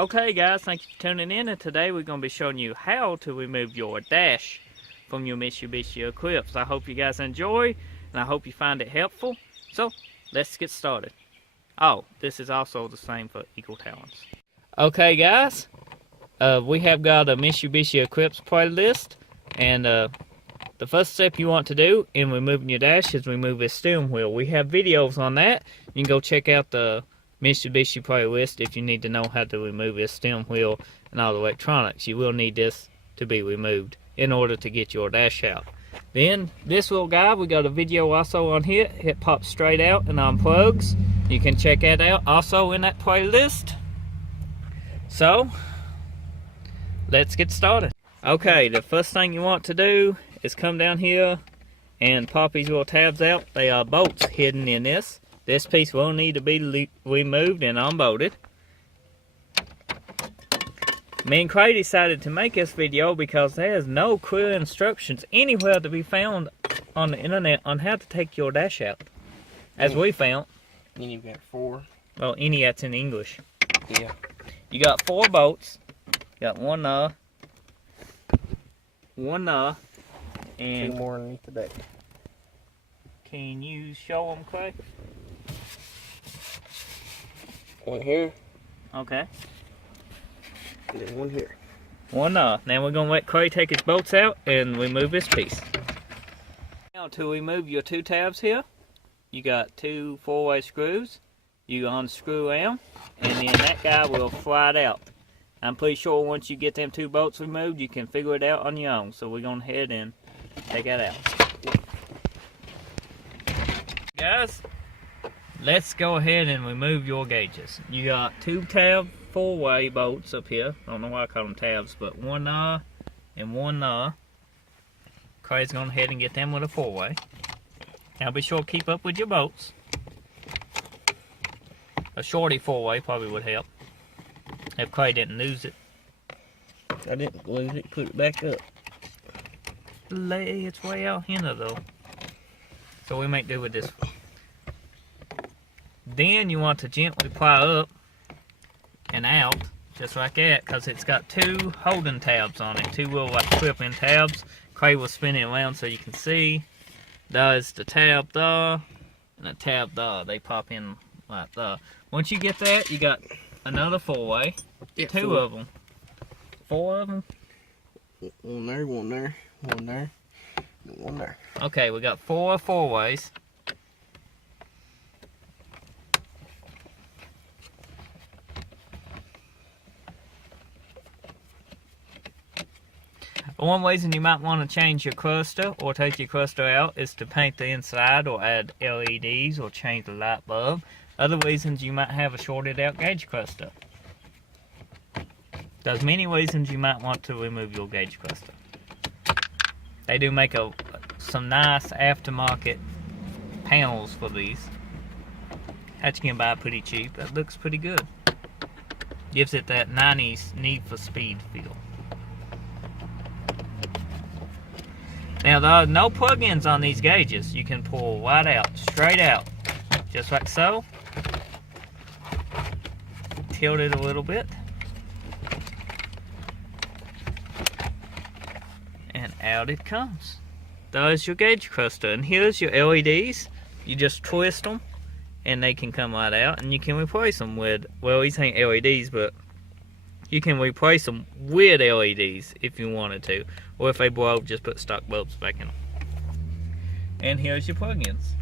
Okay guys, thank you for tuning in, and today we're going to be showing you how to remove your dash from your Mitsubishi Eclipse. I hope you guys enjoy, and I hope you find it helpful. So, let's get started. Oh, this is also the same for Eagle Talons. Okay guys, we have got a Mitsubishi Eclipse playlist, and the first step you want to do in removing your dash is remove this steering wheel. We have videos on that. You can go check out the Mitsubishi playlist if you need to know how to remove this steering wheel and all the electronics. You will need this to be removed in order to get your dash out. Then this little guy, we got a video also on here. It pops straight out and unplugs. You can check that out also in that playlist. So let's get started. Okay, the first thing you want to do is come down here and pop these little tabs out. They are bolts hidden in this. This piece will need to be removed and unbolted. Me and Cray decided to make this video because there is no clear instructions anywhere to be found on the internet on how to take your dash out. As we found. And you've got 4. Well, any that's in English. Yeah. You got 4 bolts. You got one and 2 more underneath the deck. Can you show them, Cray? One here. Okay. And then one here. Now we're going to let Cray take his bolts out and remove this piece. Now to remove your 2 tabs here, you got 2 4-way screws. You unscrew them, and then that guy will slide out. I'm pretty sure once you get them 2 bolts removed, you can figure it out on your own. So we're going to head and take that out. Guys, let's go ahead and remove your gauges. You got 2 tab 4-way bolts up here. I don't know why I call them tabs, but one and one. Cray's going ahead and get them with a 4-way. Now be sure to keep up with your bolts. A shorty 4-way probably would help if Cray didn't lose it. I didn't lose it. Put it back up. Lay its way out here though. So we make do with this one. Then you want to gently pry up and out, just like that, because it's got 2 holding tabs on it, 2 little like clip-in tabs. Cray will spin it around so you can see. There's the tab there, and the tab there. They pop in like there. Once you get that, you got another 4-way. Yeah, 2 4. of them. 4 of them? One there, one there, one there, and one there. Okay, we got 4 4-ways. One reason you might want to change your cluster or take your cluster out is to paint the inside or add LEDs or change the light bulb. Other reasons you might have a shorted out gauge cluster. There's many reasons you might want to remove your gauge cluster. They do make some nice aftermarket panels for these that you can buy pretty cheap. That looks pretty good. Gives it that 90s Need for Speed feel. Now there are no plug-ins on these gauges. You can pull right out, straight out, just like so. Tilt it a little bit. And out it comes. There's your gauge cluster. And here's your LEDs. You just twist them and they can come right out, and you can replace them with, well, these ain't LEDs, but you can replace them with LEDs if you wanted to. Or if they blow, just put stock bulbs back in them. And here's your plug-ins.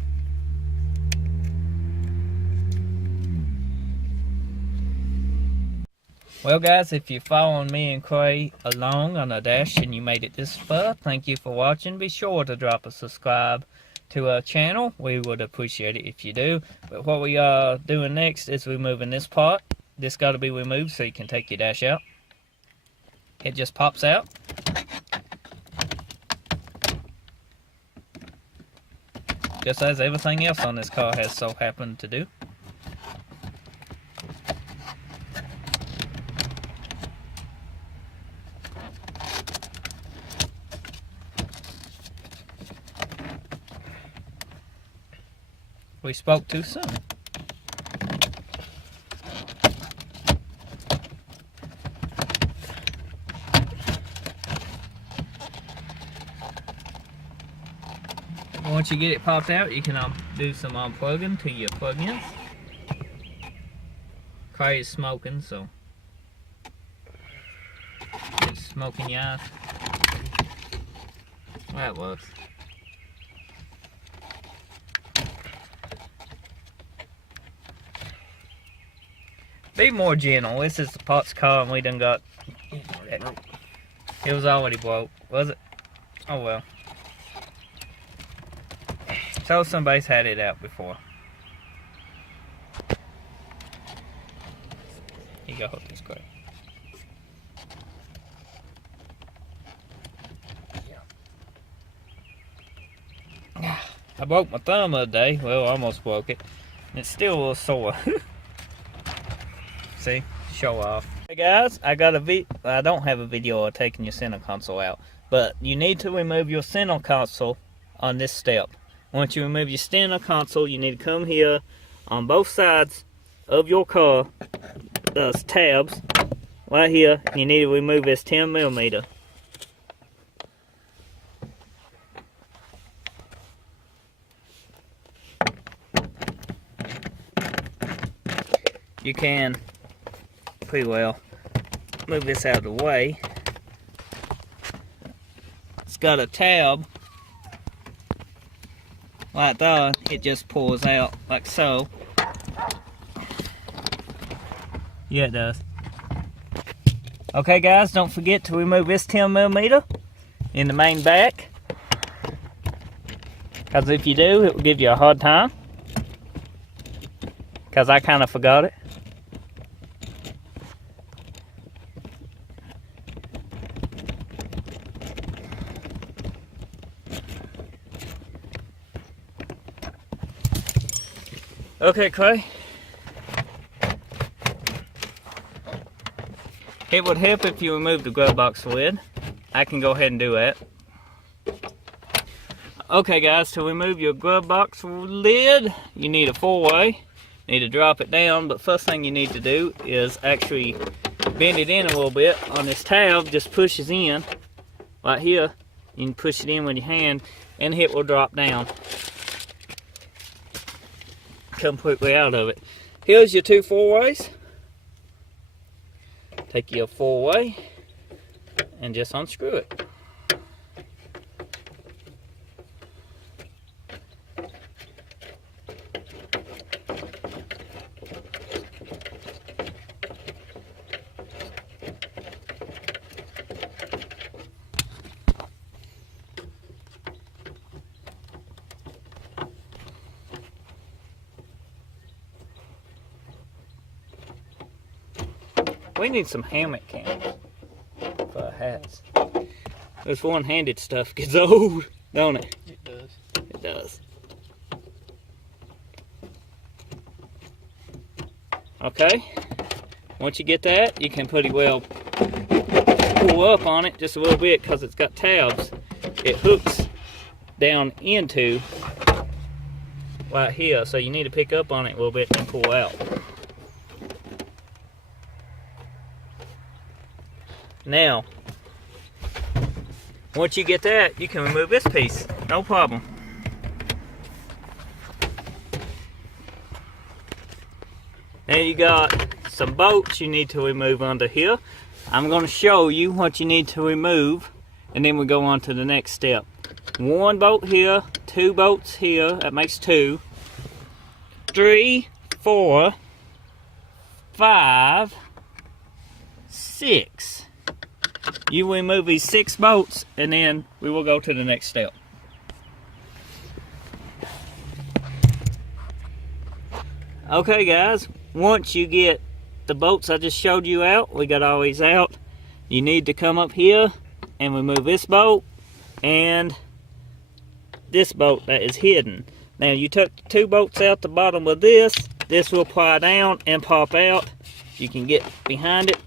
Well guys, if you're following me and Cray along on the dash and you made it this far, thank you for watching. Be sure to drop a subscribe to our channel. We would appreciate it if you do. But what we are doing next is removing this part. This got to be removed so you can take your dash out. It just pops out. Just as everything else on this car has so happened to do. We spoke too soon. Once you get it popped out, you can do some unplugging to your plug-ins. Cray is smoking, so it's smoking your eyes. That was. Be more gentle. This is the pot's car, and we done got. It was already broke, was it? Oh well. So somebody's had it out before. You go hold this quick. I broke my thumb the other day. Well, I almost broke it. And it's still a little sore. See? Show off. Hey guys, I don't have a video of taking your center console out. But you need to remove your center console on this step. Once you remove your center console, you need to come here on both sides of your car. Those tabs right here. You need to remove this 10mm. You can pretty well move this out of the way. It's got a tab like that. It just pulls out like so. Yeah, it does. Okay guys, don't forget to remove this 10mm in the main back, because if you do, it will give you a hard time, because I kind of forgot it. Okay, Clay. It would help if you remove the glove box lid. I can go ahead and do that. Okay guys, to remove your glove box lid, you need a 4-way. You need to drop it down, but first thing you need to do is actually bend it in a little bit on this tab. Just pushes in right here. You can push it in with your hand and it will drop down completely out of it. Here's your 2 4-ways. Take your 4-way and just unscrew it. We need some hammock cams for our hats. This one-handed stuff gets old, don't it? It does. It does. Okay. Once you get that, you can pretty well pull up on it just a little bit, because it's got tabs. It hooks down into right here, so you need to pick up on it a little bit and pull out. Now, once you get that, you can remove this piece, no problem. Now you got some bolts you need to remove under here. I'm going to show you what you need to remove, and then we go on to the next step. 1 bolt here, 2 bolts here, that makes 2. 3, 4, 5, 6. You remove these 6 bolts, and then we will go to the next step. Okay guys, once you get the bolts I just showed you out, we got all these out, you need to come up here and remove this bolt and this bolt that is hidden. Now you took 2 bolts out the bottom of this. This will pry down and pop out. You can get behind it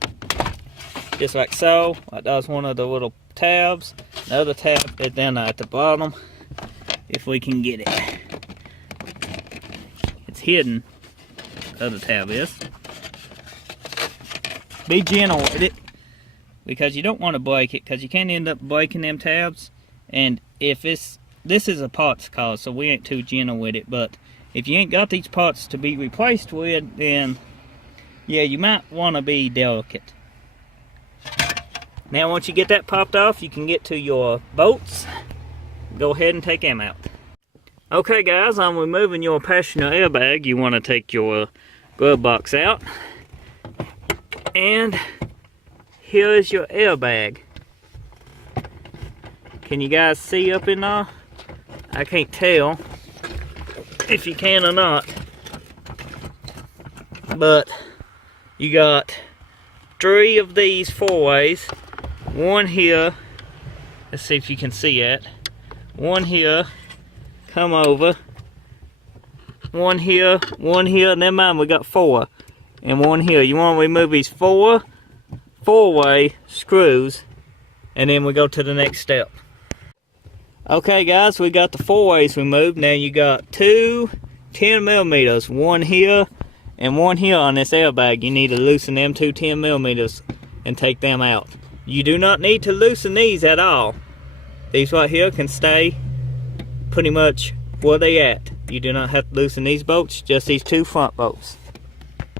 just like so. That was one of the little tabs. The other tab is down at the bottom, if we can get it. It's hidden. The other tab is. Be gentle with it, because you don't want to break it, because you can end up breaking them tabs. And if it's this is a parts cost, so we ain't too gentle with it. But if you ain't got these parts to be replaced with, then yeah, you might want to be delicate. Now once you get that popped off, you can get to your bolts. Go ahead and take them out. Okay guys, on removing your passenger airbag, you want to take your glove box out. And here is your airbag. Can you guys see up in there? I can't tell if you can or not. But you got 3 of these 4-ways. One here. Let's see if you can see it. One here. Come over. One here. Never mind, we got 4. And one here. You want to remove these 4-way screws. And then we go to the next step. Okay guys, we got the 4-ways removed. Now you got 2 10mm, one here and one here on this airbag. You need to loosen them 2 10mm and take them out. You do not need to loosen these at all. These right here can stay pretty much where they at. You do not have to loosen these bolts, just these 2 front bolts.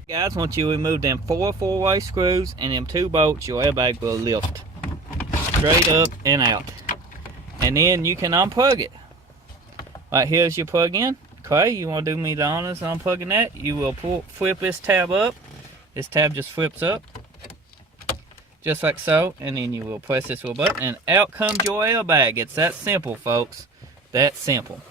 Guys, once you remove them 4-way screws and them 2 bolts, your airbag will lift straight up and out. And then you can unplug it. Right here's your plug-in. Okay, you want to do me the honors unplugging that? You will flip this tab up. This tab just flips up. Just like so. And then you will press this little button and out comes your airbag. It's that simple, folks. That simple.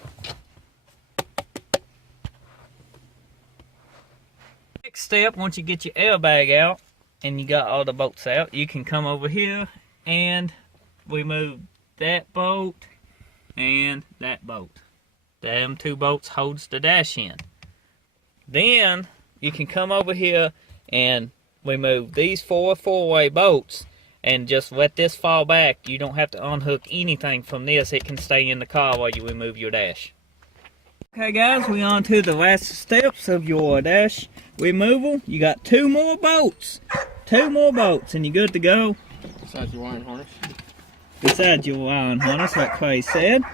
Next step, once you get your airbag out and you got all the bolts out, you can come over here and remove that bolt and that bolt. Them 2 bolts holds the dash in. Then you can come over here and remove these 4-way bolts and just let this fall back. You don't have to unhook anything from this. It can stay in the car while you remove your dash. Okay guys, we're on to the last steps of your dash removal. You got 2 more bolts. 2 more bolts and you're good to go. Besides your wiring harness. Besides your wiring harness, like Clay said.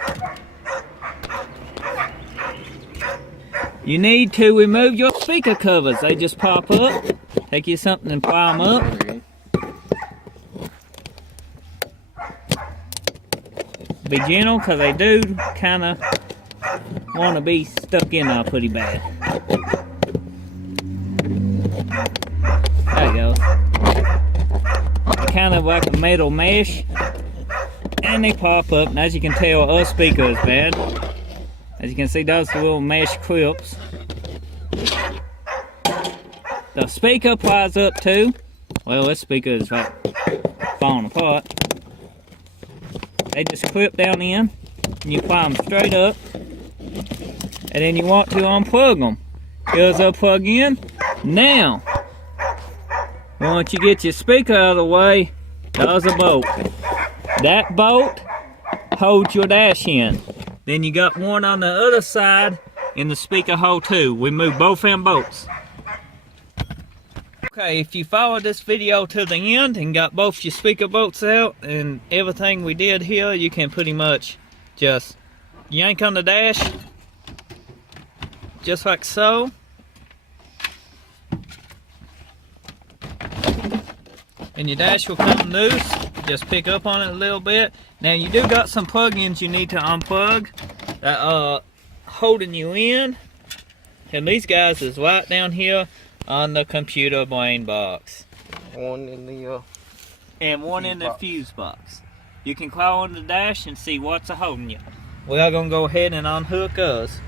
You need to remove your speaker covers. They just pop up. Take you something and pry them up. Be gentle, because they do kind of want to be stuck in there pretty bad. There you go. They're kind of like a metal mesh. And they pop up, and as you can tell, our speaker is bad. As you can see, those are little mesh clips. The speaker plies up too. Well, this speaker is like falling apart. They just clip down in, and you ply them straight up. And then you want to unplug them. Here's a plug in. Now, once you get your speaker out of the way, there's a bolt. That bolt holds your dash in. Then you got one on the other side in the speaker hole too. We move both them bolts. Okay, if you followed this video to the end and got both your speaker bolts out and everything we did here, you can pretty much just yank on the dash, just like so. And your dash will come loose. Just pick up on it a little bit. Now you do got some plug-ins you need to unplug that are holding you in. And these guys is right down here on the computer brain box. One in the and one in the fuse box. You can climb on the dash and see what's holding you. We are gonna go ahead and unhook us.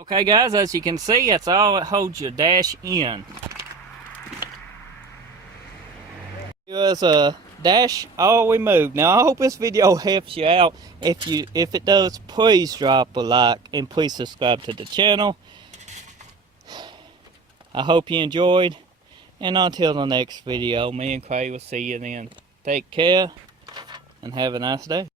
Okay guys, as you can see, that's all that holds your dash in. Here's a dash all removed. Now I hope this video helps you out. If it does, please drop a like and please subscribe to the channel. I hope you enjoyed, and until the next video, me and Clay will see you then. Take care and have a nice day.